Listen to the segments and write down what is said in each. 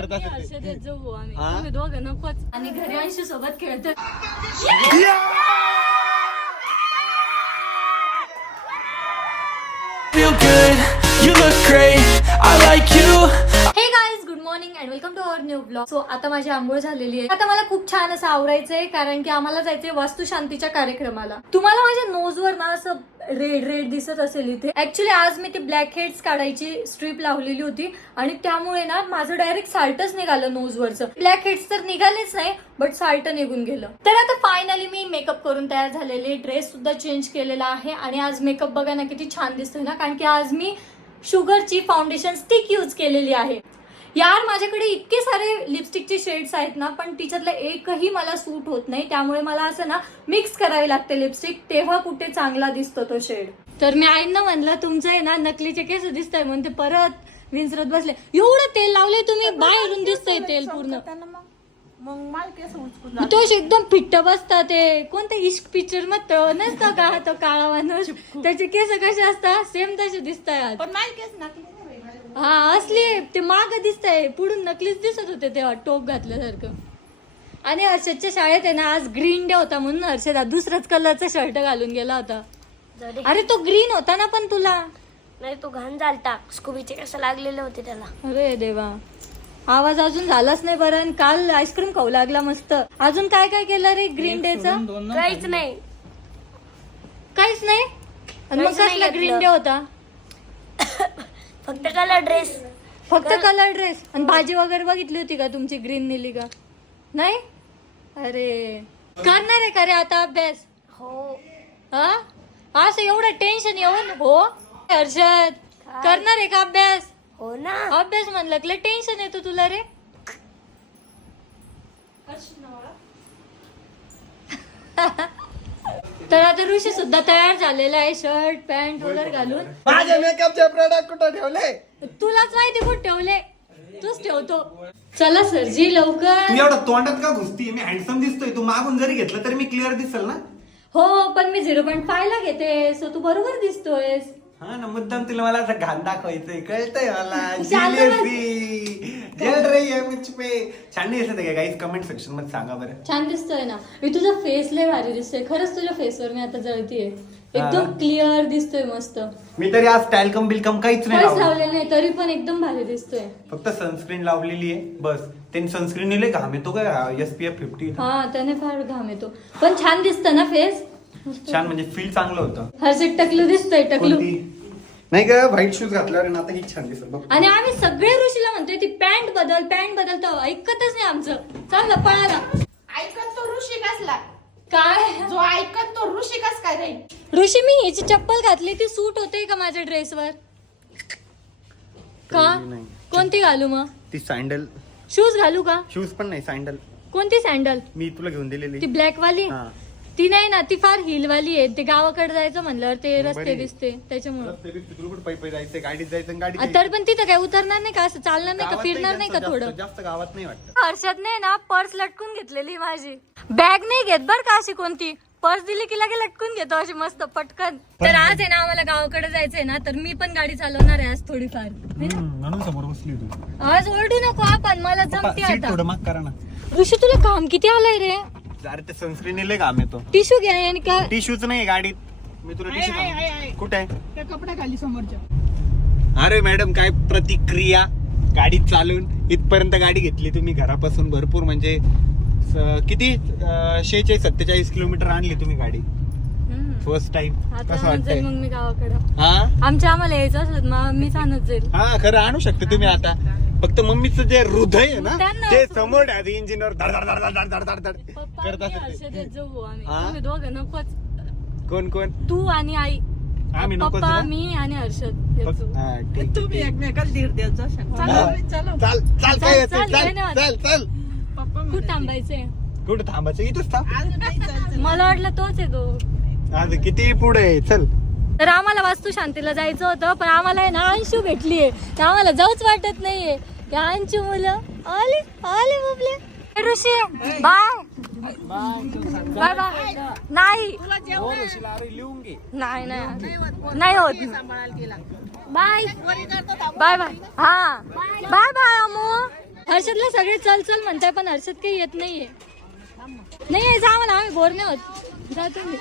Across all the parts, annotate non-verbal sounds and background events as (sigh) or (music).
करत असेल ते. हर्षद येत जाऊ आम्ही. हा? तुम्ही दोघं नकोच. आणि घरी अंशी सोबत खेळतो feel good, you look great, I like you. Hey guys good morning and welcome to our new blog so आता माझी आंघोळ झालेली आहे. आता मला खूप छान असं आवरायचंय कारण की आम्हाला जायचंय वास्तुशांतीच्या कार्यक्रमाला. तुम्हाला माझ्या नोजवर ना असं रेड रेड दिसत असेल इथे. ऍक्च्युली आज मी ती ब्लॅक हेड्स काढायची स्ट्रीप लावलेली होती आणि त्यामुळे ना माझं डायरेक्ट साल्टच निघालं नोजवरचं ब्लॅक हेड्स तर निघालेच नाही बट साल्ट निघून गेलं. तर आता फायनली मी मेकअप करून तयार झालेले. ड्रेस सुद्धा चेंज केलेला आहे आणि आज मेकअप बघा ना किती छान दिसतोय ना कारण की आज मी शुगरची फाउंडेशन स्टिक यूज केलेली आहे. यार माझ्याकडे इतके सारे लिपस्टिकचे शेड्स आहेत ना पण तिच्यातलं एकही मला सूट होत नाही. त्यामुळे मला असं ना मिक्स करावी लागते लिपस्टिक तेव्हा कुठे चांगला दिसतो तो शेड तर मी आईंना म्हणलं तुमचं आहे ना नकलीचे केस दिसतंय. म्हणून ते परत. विंचरत बसले. एवढं तेल लावले तुम्ही? बाहेरून दिसतंय तेल पूर्ण. मग? माल केस मग तो एकदम फिट्ट बसतात ते. कोणत्या इश्क पिक्चरमध्ये नसतं का तो काळा माणूस? त्याचे केस कसे असतात? सेम तसे दिसतात. पण माल केस नकली. हा असले ते माग दिसतंय. पुढून नकलीच दिसत होते तेव्हा टोप घातल्यासारखं. आणि हर्षदच्या शाळेत आहे ना आज ग्रीन डे होता म्हणून हर्षद हा दुसराच कलरचा शर्ट घालून गेला होता. अरे तो ग्रीन होता ना पण तुला? नाही तो घाण झालता. स्कूबीचे कसं लागलेले होते त्याला. अरे देवा. आवाज अजून झालाच नाही बरं आणि काल आईस्क्रीम खाऊ लागला मस्त. अजून काय काय केलं रे ग्रीन डेचं काहीच नाही. काहीच नाही? आणि मग काहीच नाही कसला घेतलं. ग्रीन डे होता? फक्त कलर ड्रेस फक्त कलर ड्रेस आणि भाजी वगैरे बघितली होती का तुमची ग्रीन नेली का? नाही? अरे. करणार आहे का रे आता अभ्यास? हो. हा? असं एवढं टेन्शन येऊन? हो? हर्षद करणार आहे का अभ्यास? हो ना. अभ्यास म्हणलं की टेन्शन येतो तुला रे. तर आता ऋषी सुद्धा तयार झालेला आहे. शर्ट पॅन्ट वगैरे घालून. माझे मेकअपचे प्रोडक्ट कुठं ठेवले? तुलाच माहिती कुठे ठेवले? तूच ठेवतो. चला सरजी तू लवकर एवढं तोंडात का घुसती? मी हँडसम दिसतोय. तू मागून जरी घेतलं तरी मी क्लिअर दिसेल ना? हो पण मी झिरो पॉईंट फाय ला घेते सो तू बरोबर दिसतोयस. हा ना मुद्दाम तुला मला असं घाण दाखवायचंय. कळतंय मला. जिलेबी. जल रही है मुझ पे छान नाही दिसत गाईज कमेंट सेक्शनमध्ये सांगा बरं. छान दिसतोय ना. मी तुझा फेस लय भारी दिसतोय. खरंच तुझ्या फेसवर मी आता जळतीये. एकदम. क्लिअर दिसतोय मस्त. मी तरी आज स्टाईल बिलकम काहीच नाही काहीच लावलं. लावले नाही तरी पण एकदम भारी दिसतोय. फक्त सनस्क्रीन लावलेली आहे. बस. त्यांनी सनस्क्रीन निले घाम येतो का? एस पी एफ फिफ्टी हा त्याने फार घाम येतो. पण छान दिसतं ना फेस छान म्हणजे फील चांगलं होतं. हर्षद टकलू दिसतोय टकलू. कोणती? नाही का व्हाईट शूज घातल्यावर आहे ना आता ही छान दिसत बघ. आणि आम्ही सगळे ऋषीला म्हणतोय ती पॅन्ट बदल पॅन्ट बदल तर ऐकतच नाही आमचं. चाल ना पळाला. ऐकत तो ऋषी कसला? काय? जो ऐकत तो ऋषी कस काय राहील ऋषी मी ह्याची चप्पल घातली ती सूट होते का माझ्या ड्रेसवर का? नाही. कोणती घालू मग? ती सँडल शूज घालू का? शूज पण नाही सँडल कोणती सँडल मी तुला घेऊन दिलेली. ती ब्लॅक वाली? हा. ती नाही ना ती फार हिल वाली आहे. ते गावाकडे जायचं म्हणल्यावर ते रस्ते. दिसते त्याच्यामुळे. रस्ते जायचं गाडीत जायचं आणि तर पण तिथं काय उतरणार नाही का? असं चालणार नाही का? फिरणार नाही का थोडं? जास्त गावात नाही वाटत. हर्षदने ना पर्स लटकून घेतलेली माझी. बॅग नाही घेत बर का अशी कोणती? पर्स दिली की लगे लटकून घेतो अशी मस्त पटकन. तर आज आहे ना आम्हाला गावाकडे जायचंय ना तर मी पण गाडी चालवणार आहे आज थोडीफार. है ना? म्हणून समोर बसली तू आज ओरडू नको आपण मला जमते सीट आता. थोडं माग करा ना. ऋषी तुला काम किती आलंय रे? अरे ते सनस्क्रीन निले घाम येतो टिश्यू घ्या आणि का टिश्यूच नाही गाडीत. मी तुला आहे, आहे, आहे, आहे. टिश्यू कुठे आहे? त्या कपड्या खाली समोरच्या. अरे मॅडम काय प्रतिक्रिया? गाडी चालून इथपर्यंत गाडी घेतली तुम्ही घरापासून भरपूर म्हणजे स- किती शेहेचाळीस सत्तेचाळीस किलोमीटर आणली तुम्ही गाडी. हम्म. फर्स्ट टाइम आता कसं आणत जाईल वाटतंय मग मी गावाकडं. हा? आमच्या आम्हाला यायचं असलं मग मीच आणत जाईल. हा खरं आणू शकते तुम्ही आता. फक्त मम्मीचं जे हृदय आहे ना त्यांना ते समोर इंजिनवर धड धड धड धड धड धड धड पप्पा करत आणि असेल हर्षद ते. येत जाऊ आम्ही हा? तुम्ही दोघं नकोच कोण कोण तू आणि आई आम्ही नकोच पप्पा ना? मी आणि हर्षद येत फक्त- जाऊ. हा, ठीक, तुम्ही ठीक. एकमेकाला धीर देत जाशाल. चला मम्मी, चला चाल चाल काय चाल, येते चाल, चाल धन्यवाद. चाल चाल पप्पा कुठं. थांबायचंय कुठं थांबायचं इथंच थांब आज नाही जायचं. मला वाटलं तोच आहे तो आज किती पुढे आहे चल तर आम्हाला वास्तू शांतीला जायचं होतं पण आम्हाला आहे ना अंशू भेटलीये तर आम्हाला जाऊच वाटत नाहीये यांची मुलं. आले आले बुबले. Rishi bye bye bye. नाही. नाही नाही. होत. बाय. Bye bye. हा. Bye bye Amu. हर्षदला सगळे चल चल म्हणताय पण हर्षद काही येत नाहीये. नाही जा आम्हाला आम्ही बोर नाही होत. जा तुम्ही.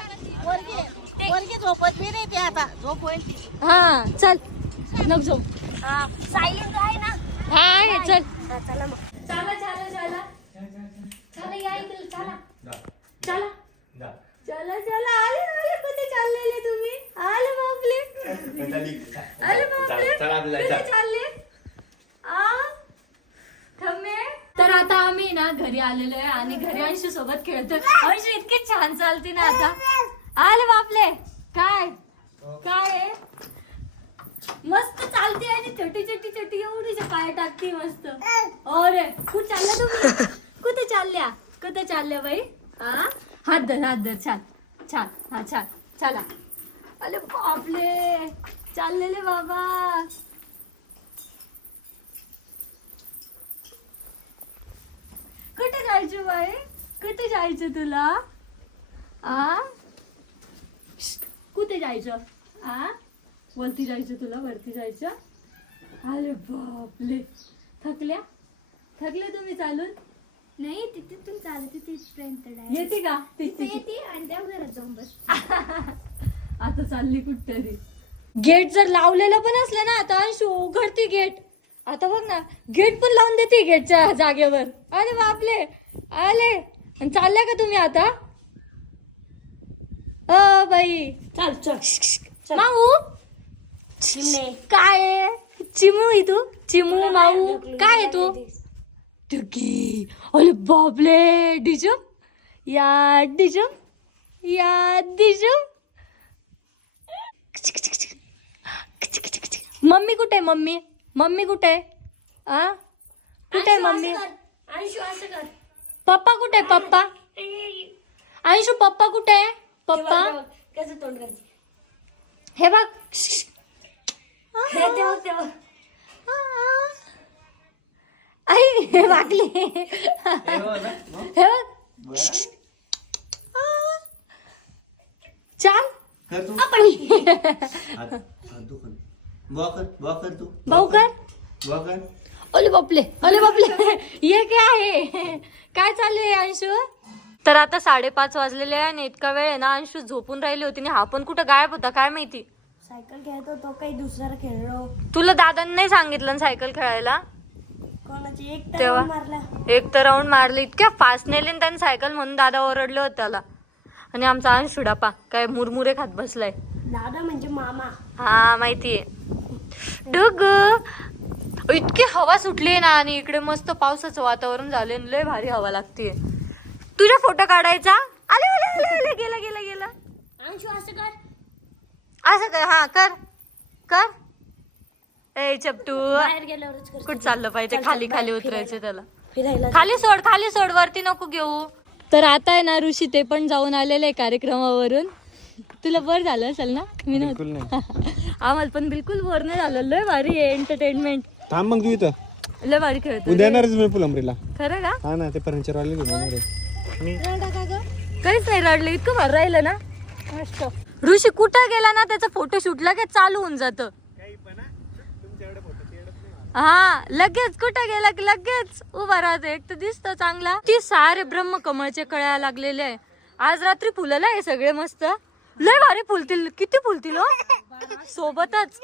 झोपत मी नाही ते आता झोप होईल हा चल. नक झोप सायलेंट आहे ना. हा आहे चल. चला मग. चला चला चला. चला या इकडे चला. चला. चला चला. आले आले कुठे चाललेले तुम्ही? आले बापले. आले बापले. कुठे चालले? आ? थंबे तर आता आम्ही ना घरी आलेलो आहे आणि घरी अंशू सोबत खेळतोय. अंशू इतके छान चालते ना आता. आले बापले. काय आहे मस्त चालते आणि छोटी छोटी छोटी एवढीचे पाय टाकते मस्त. अरे कुठे चालल्या तुम्ही? कुठे चालल्या? कुठे चालल्या बाई? हा? हात धर हात धर छान छान हा छान. चला. अरे बापले चाललेले बाबा. कुठे जायचं बाई? कुठे जायचं तुला? आ? कुठे जायचं? आ? वरती जायचं तुला वरती जायचं? अरे बापले थकल्या? थकले तुम्ही चालून? नाही तिथे तू चालत तिथपर्यंत येते का? तिथे येते आणि त्या घरात जाऊन बस (laughs) आता चालली कुठतरी. गेट जर लावलेलं पण असलं ना आता अंशू उघडते गेट. आता बघ ना गेट पण लावून देते गेटच्या जागेवर. अरे बापले आले. आणि चालल्या का तुम्ही आता? अ बाई. चाल चल. माऊ. काय आहे? चिमू आहे तू? चिमू माऊ काय आहे तू? टुकी अरे बापले डिजम या डिजम या डिजम मम्मी कुठे आहे मम्मी? मम्मी कुठे आहे? आ? कुठे आहे मम्मी? पप्पा कुठे आहे पप्पा? अंशू पप्पा कुठे आहे? पप्पा? कसं तोंड ते बघ हे आई हे वाकले हे बघ चाल भाऊ कर अरे बापले अले बापले ये काय आहे काय चाललंय अंशू तर आता साडेपाच वाजलेले आहे आणि इतका वेळ आहे ना अंशू झोपून राहिली होती आणि हा पण कुठं गायब होता काय माहिती? सायकल खेळतो तो काही दुसरा खेळलो. तुला दादांनी नाही सांगितलं ना सायकल खेळायला? कोणाची? एक तेव्हा? तर मारला. एक तर राऊंड मारले. इतक्या फास्ट नेले त्याने सायकल म्हणून दादा ओरडले होते त्याला. आणि आमचा अंशू डापा काय मुरमुरे खात बसलाय. दादा म्हणजे मामा. हा माहितीये. डग. इतकी हवा सुटली ना आणि इकडे मस्त पावसाचं वातावरण झाले लय भारी हवा लागते तुझ्या फोटो काढायचा? आले आले आले आले. गेला गेला गेला. अंशू असं कर. असं कर हा कर. कर. ए चपटू. बाहेर गेल्यावरच कर कुठं चाललं पाहिजे? चल, चल, खाली खाली बाहेर उतरायचं त्याला. फिरायला खाली सोड खाली सोड वरती नको घेऊ. तर आता आहे ना ऋषी ते पण जाऊन आलेले आहे कार्यक्रमावरून. तुला बर झालं असेल ना? मी नव्हतं. (laughs) आम्हाला पण बिलकुल बोर नाही झालं. लय भारी आहे एंटरटेनमेंट थांब मग तू इथं. लय भारी खेळतो उद्या येणारच मी फुलंबरीला. खरं का? हा ना ते फर्निचर वाले घेऊन येणार आहे. काहीच नाही रडलं इतकं भारी राहिलं ना? मस्त. ऋषी कुठं गेला ना त्याचा फोटो शूट लगेच चालू होऊन जात. हा. लगेच कुठं गेला की लगेच उभा राहतो. एक तर दिसतो चांगला. ती सारे ब्रह्म कमळचे कळ्या लागलेले आहे. आज रात्री फुललं आहे सगळे मस्त. लय भारी फुलतील. किती फुलतील हो? सोबतच.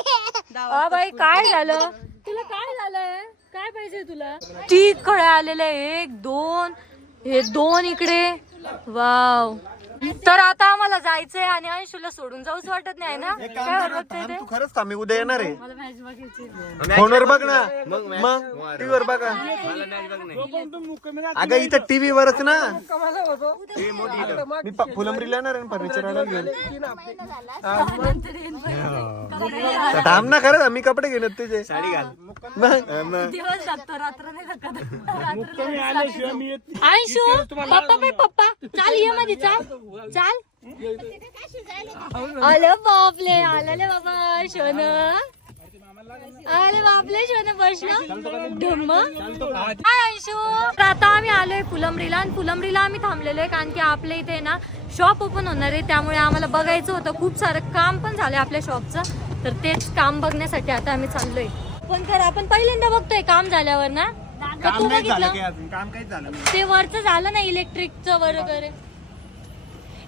बाई काय झालं? तुला काय झालंय? काय पाहिजे तुला? ती कळ्या आलेल्या. एक दोन. हे दोन इकडे. वाव. तर आता आम्हाला जायचंय आणि अंशूला सोडून जाऊच वाटत नाही ना? काय बघते ते? तू खरंच थांब मी उद्या येणार आहे. मला मॅच बघायची फोनवर बघ ना. मग टीव्हीवर बघा. अगं इथं टीव्ही वरच ना मी प- फुलंबरीला येणार आहे फर्निचर वाला घेऊन थांब ना खरंच मी कपडे घेणार तुझे. साडी घाल. मग? दिवस जातो रात्र नाही लागत अंशू पप्पा बाई पप्पा. चाल ये मध्ये चाल. चाल आलं. बापले आलं बाबा शोन. अरे बापले शोन अंशू. तर आता आम्ही आलोय फुलंबरीला आणि फुलंबरीला आम्ही थांबलेलो आहे कारण की आपल्या इथे ना शॉप ओपन होणार आहे. त्यामुळे आम्हाला बघायचं होतं. खूप सारं काम पण झालंय आपल्या शॉपचं तर तेच काम बघण्यासाठी आता आम्ही चाललोय. पण खरं आपण पहिल्यांदा बघतोय काम झाल्यावर ना. तू बघितलं? ते वरचं झालं ना इलेक्ट्रिकचं वगैरे.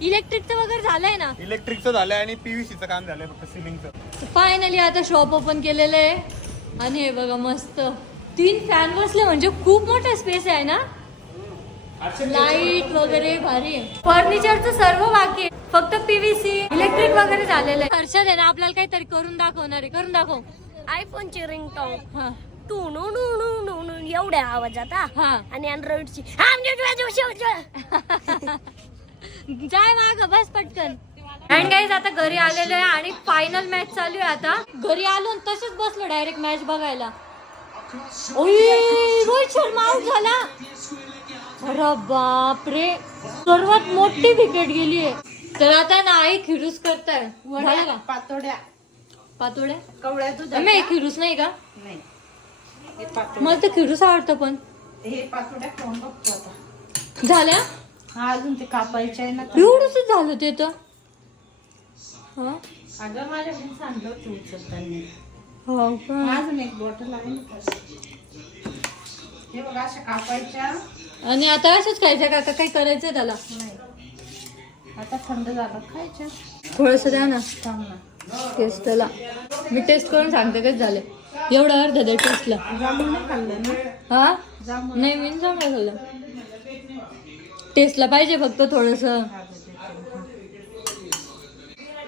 इलेक्ट्रिकचं वगैरे झालंय ना? इलेक्ट्रिकचं झालंय आणि पीव्हीसीचं काम झालंय फक्त सिलिंगचं फायनली आता शॉप ओपन केलेलं आहे. आणि हे बघा मस्त. तीन फॅन बसले म्हणजे खूप मोठा स्पेस आहे ना? लाइट वगैरे भारी फर्निचरचं सर्व बाकी आहे. फक्त पीव्हीसी इलेक्ट्रिक वगैरे झालेलं आहे. हर्षद आहे ना आपल्याला काहीतरी करून दाखवणार आहे. करून दाखव. आयफोनची रिंगटोन हा. टू नु नु नु नु नु एवढ्या आवाजात हा? हा. आणि अँड्रॉइडची (laughs) जाय माग बस पटकन. अँड गाईज आता घरी आलेलो आहे आणि फायनल मॅच चालू आहे आता. घरी आलो आणि तसंच बसलो डायरेक्ट मॅच बघायला. ओय रोहित शर्मा आउट झाला. अरे बापरे. सर्वात मोठी विकेट गेली आहे. तर आता ना आई खिरूस करताय. झालं का? पातोड्या. पातोड्या? कवळ्या दूध मी खिरूस नाही का? नाही. हे मला तर खिरूस आवडतं पण. हे पातोड्या खाऊन बघतो आता? झाल्या? हा अजून ते कापायचे आहे ना. एवढंच झालं ते तर. हा? अगं माझ्या घरी सांगलं होतं उचलताना. हो का? अजून एक बॉटल आहे ना त्यात. हे बघा अशा कापायच्या. आणि आता असंच खायचं काका काही करायचंय त्याला? नाही. आता थंड झालं खायच्या थोडस द्या ना. थांब ना. टेस्ट त्याला मी टेस्ट करून सांगते कच झाले? एवढं अर्धा द्या टेस्टला जांभूळ नाही खाल्लं ना? हा? जांभूळ. नाही मी चांगलं झालं टेस्टला पाहिजे फक्त थोडस.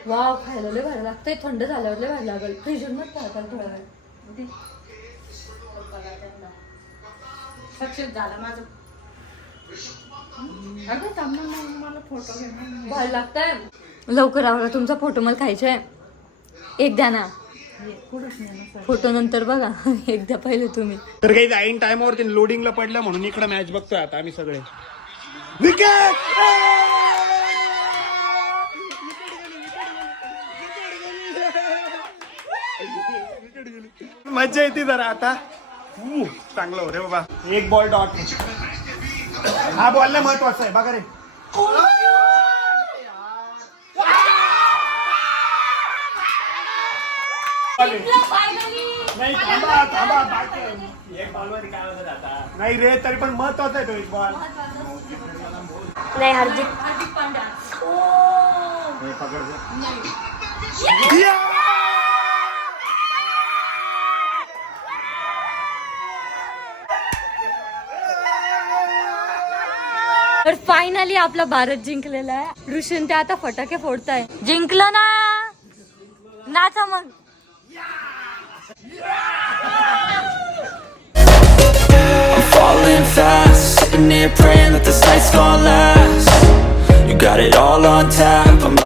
वाव खायला लय भारी लागतंय. थंड झाल्यावर लय भारी लागेल. फ्रीजमध्ये टाकाल थोडा वेळ. सक्सेस झालं माझं. अगं थांब ना मग मला फोटो भारी लागतंय. लवकर आवरा तुमचा फोटो मला खायचा आहे एक द्या ना. कुठंच नाही ना फोटो नंतर बघा. (laughs) एकदा पाहिलं तुम्ही. तर काही ऐन टायमावरती लोडिंगला पडलं म्हणून इकडे मॅच बघतोय आता आम्ही सगळे. विकेट! मज्जा येते जरा आता. चांगलं हो रे बाबा. एक बॉल डॉट हा बॉल ना महत्त्वाचा आहे बघा रे. नाही थांबा थांबा बाकी आहे. एक बॉलवर काय होतं आता? नाही रे तरी पण महत्त्वाचा आहे तो एक बॉल नाही हार्दिक. तर फायनली आपला भारत जिंकलेला आहे. ऋषीन ते आता फटाके फोडताय. जिंकलं ना? नाचा मग. Sitting here praying that this night's gonna last. You got it all on tap. I'm